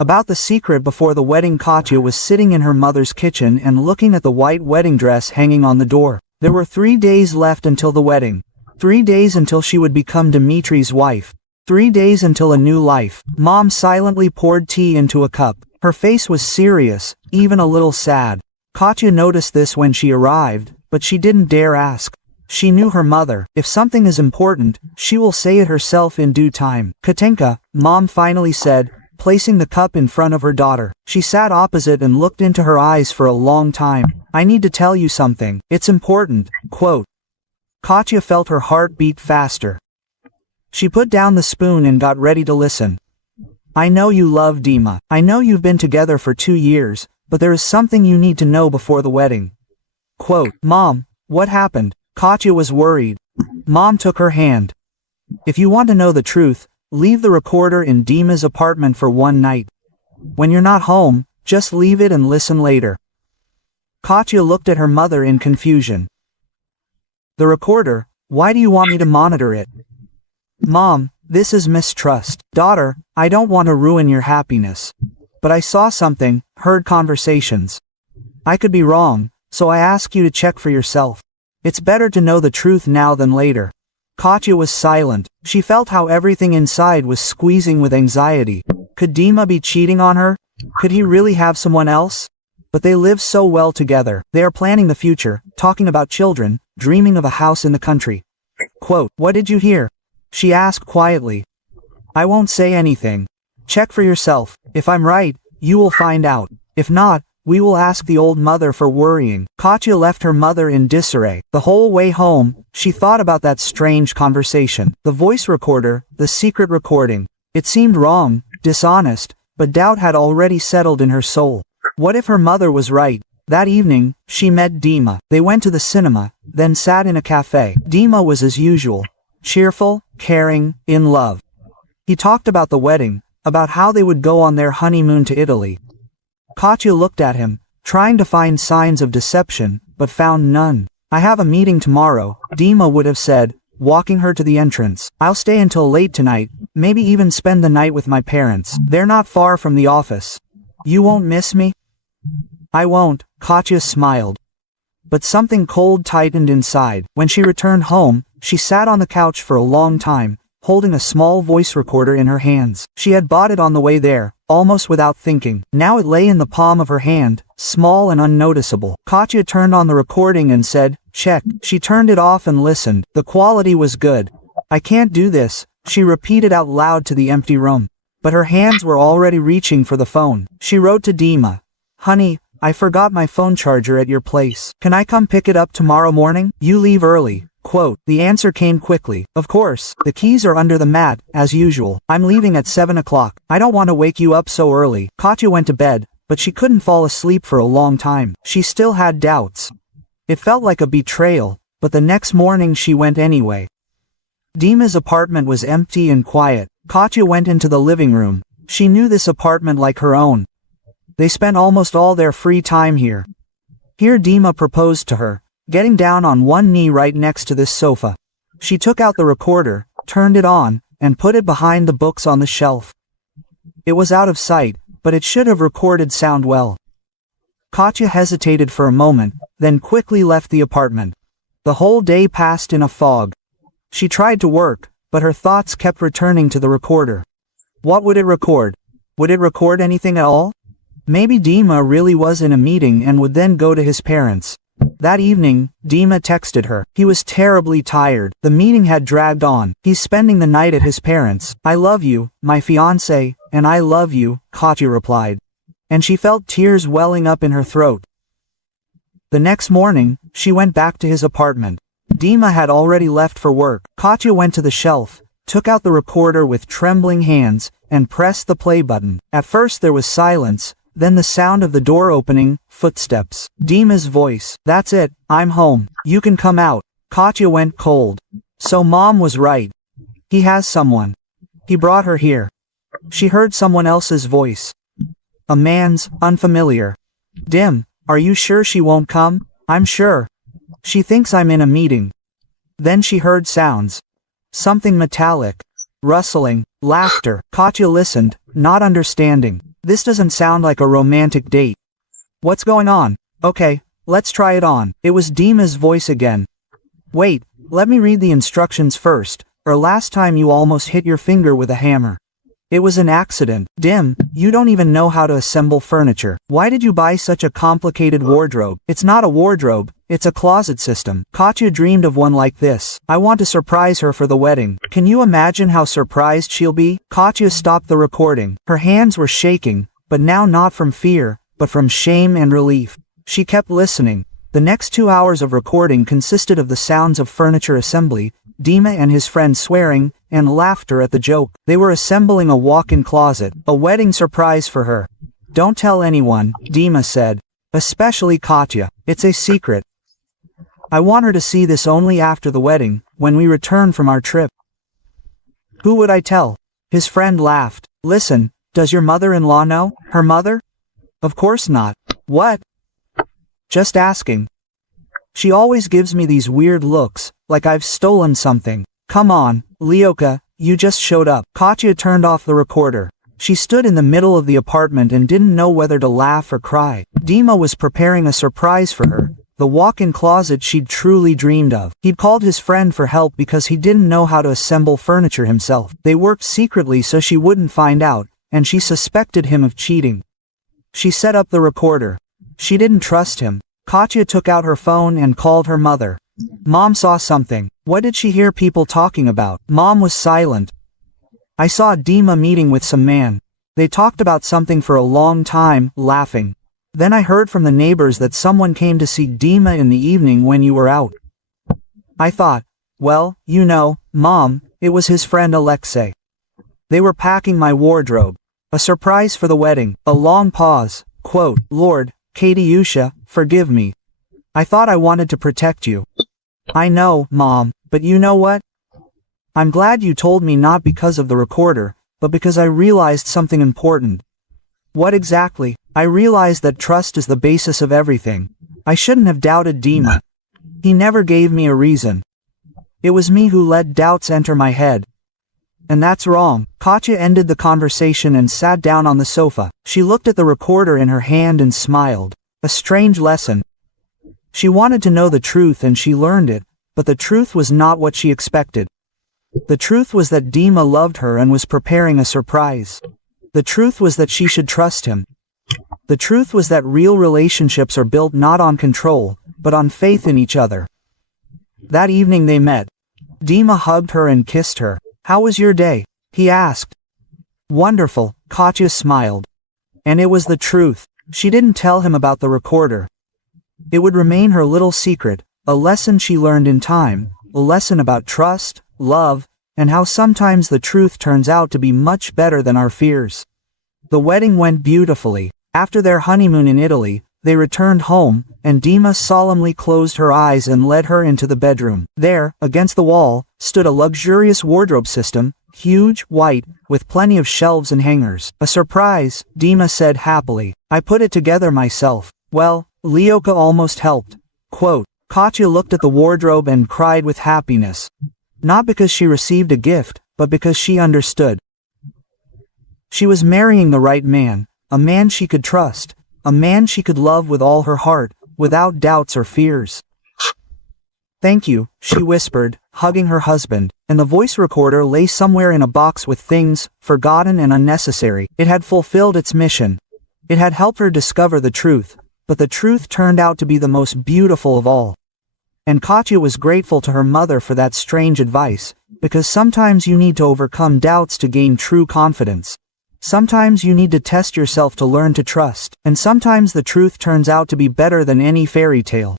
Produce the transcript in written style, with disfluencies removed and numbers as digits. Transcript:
About the secret before the wedding. Katya was sitting in her mother's kitchen and looking at the white wedding dress hanging on the door. There were 3 days left until the wedding. 3 days until she would become Dmitri's wife. 3 days until a new life. Mom silently poured tea into a cup. Her face was serious, even a little sad. Katya noticed this when she arrived, but she didn't dare ask. She knew her mother. If something is important, she will say it herself in due time. Katinka, Mom finally said, placing the cup in front of her daughter. She sat opposite and looked into her eyes for a long time. I need to tell you something. It's important. Quote. Katya felt her heart beat faster. She put down the spoon and got ready to listen. I know you love Dima. I know you've been together for 2 years, but there is something you need to know before the wedding. Quote. Mom, what happened? Katya was worried. Mom took her hand. If you want to know the truth, leave the recorder in Dima's apartment for 1 night. When you're not home, just leave it and listen later. Katya looked at her mother in confusion. The recorder, why do you want me to monitor it? Mom, this is mistrust. Daughter, I don't want to ruin your happiness. But I saw something, heard conversations. I could be wrong, so I ask you to check for yourself. It's better to know the truth now than later. Katya was silent. She felt how everything inside was squeezing with anxiety. Could Dima be cheating on her? Could he really have someone else? But they live so well together. They are planning the future, talking about children, dreaming of a house in the country. Quote, what did you hear? She asked quietly. I won't say anything. Check for yourself. If I'm right, you will find out. If not, we will ask the old mother for worrying. Katya left her mother in disarray. The whole way home, she thought about that strange conversation. The voice recorder, the secret recording. It seemed wrong, dishonest, but doubt had already settled in her soul. What if her mother was right? That evening, she met Dima. They went to the cinema, then sat in a cafe. Dima was as usual. Cheerful, caring, in love. He talked about the wedding, about how they would go on their honeymoon to Italy. Katya looked at him, trying to find signs of deception, but found none. I have a meeting tomorrow, Dima would have said, walking her to the entrance. I'll stay until late tonight, maybe even spend the night with my parents. They're not far from the office. You won't miss me? I won't, Katya smiled. But something cold tightened inside. When she returned home, she sat on the couch for a long time, holding a small voice recorder in her hands. She had bought it on the way there, almost without thinking. Now it lay in the palm of her hand, small and unnoticeable. Katya turned on the recording and said, check. She turned it off and listened. The quality was good. I can't do this, she repeated out loud to the empty room. But her hands were already reaching for the phone. She wrote to Dima. Honey, I forgot my phone charger at your place. Can I come pick it up tomorrow morning? You leave early. Quote. The answer came quickly. Of course, the keys are under the mat, as usual. I'm leaving at 7 o'clock. I don't want to wake you up so early. Katya went to bed, but she couldn't fall asleep for a long time. She still had doubts. It felt like a betrayal, but the next morning she went anyway. Dima's apartment was empty and quiet. Katya went into the living room. She knew this apartment like her own. They spent almost all their free time here. Here Dima proposed to her, getting down on one knee right next to this sofa. She took out the recorder, turned it on, and put it behind the books on the shelf. It was out of sight, but it should have recorded sound well. Katya hesitated for a moment, then quickly left the apartment. The whole day passed in a fog. She tried to work, but her thoughts kept returning to the recorder. What would it record? Would it record anything at all? Maybe Dima really was in a meeting and would then go to his parents. That evening, Dima texted her. He was terribly tired. The meeting had dragged on. He's spending the night at his parents. I love you, my fiancé, and I love you, Katya replied. And she felt tears welling up in her throat. The next morning, she went back to his apartment. Dima had already left for work. Katya went to the shelf, took out the recorder with trembling hands, and pressed the play button. At first there was silence, then the sound of the door opening, footsteps. Dima's voice. That's it, I'm home. You can come out. Katya went cold. So Mom was right. He has someone. He brought her here. She heard someone else's voice. A man's, unfamiliar. Dim, are you sure she won't come? I'm sure. She thinks I'm in a meeting. Then she heard sounds. Something metallic. Rustling. Laughter. Katya listened, not understanding. This doesn't sound like a romantic date. What's going on? Okay, let's try it on. It was Dima's voice again. Wait, let me read the instructions first, or last time you almost hit your finger with a hammer. It was an accident. Dim, you don't even know how to assemble furniture. Why did you buy such a complicated wardrobe? It's not a wardrobe, it's a closet system. Katya dreamed of one like this. I want to surprise her for the wedding. Can you imagine how surprised she'll be? Katya stopped the recording. Her hands were shaking, but now not from fear, but from shame and relief. She kept listening. The next 2 hours of recording consisted of the sounds of furniture assembly, Dima and his friend swearing, and laughter at the joke. They were assembling a walk-in closet, a wedding surprise for her. Don't tell anyone, Dima said. Especially Katya. It's a secret. I want her to see this only after the wedding, when we return from our trip. Who would I tell? His friend laughed. Listen, does your mother-in-law know? Her mother? Of course not. What? Just asking. She always gives me these weird looks, like I've stolen something. Come on, Leoka, you just showed up. Katya turned off the recorder. She stood in the middle of the apartment and didn't know whether to laugh or cry. Dima was preparing a surprise for her, the walk-in closet she'd truly dreamed of. He'd called his friend for help because he didn't know how to assemble furniture himself. They worked secretly so she wouldn't find out, and she suspected him of cheating. She set up the recorder. She didn't trust him. Katya took out her phone and called her mother. Mom saw something. What did she hear people talking about? Mom was silent. I saw Dima meeting with some man. They talked about something for a long time, laughing. Then I heard from the neighbors that someone came to see Dima in the evening when you were out. I thought, well, you know, Mom, it was his friend Alexei. They were packing my wardrobe. A surprise for the wedding. A long pause. Quote, Lord, Katyusha, forgive me. I thought I wanted to protect you. I know, Mom, but you know what? I'm glad you told me not because of the recorder, but because I realized something important. What exactly? I realized that trust is the basis of everything. I shouldn't have doubted Dima. He never gave me a reason. It was me who let doubts enter my head. And that's wrong. Katya ended the conversation and sat down on the sofa. She looked at the recorder in her hand and smiled. A strange lesson. She wanted to know the truth and she learned it, but the truth was not what she expected. The truth was that Dima loved her and was preparing a surprise. The truth was that she should trust him. The truth was that real relationships are built not on control, but on faith in each other. That evening they met. Dima hugged her and kissed her. How was your day? He asked. Wonderful, Katya smiled. And it was the truth. She didn't tell him about the recorder. It would remain her little secret, a lesson she learned in time, a lesson about trust, love, and how sometimes the truth turns out to be much better than our fears. The wedding went beautifully. After their honeymoon in Italy, they returned home, and Dima solemnly closed her eyes and led her into the bedroom. There, against the wall, stood a luxurious wardrobe system, huge, white, with plenty of shelves and hangers. A surprise, Dima said happily. I put it together myself. Well, Leoka almost helped. Quote, Katya looked at the wardrobe and cried with happiness. Not because she received a gift, but because she understood. She was marrying the right man, a man she could trust, a man she could love with all her heart, without doubts or fears. Thank you, she whispered, hugging her husband, and the voice recorder lay somewhere in a box with things, forgotten and unnecessary. It had fulfilled its mission. It had helped her discover the truth, but the truth turned out to be the most beautiful of all. And Katya was grateful to her mother for that strange advice, because sometimes you need to overcome doubts to gain true confidence. Sometimes you need to test yourself to learn to trust, and sometimes the truth turns out to be better than any fairy tale.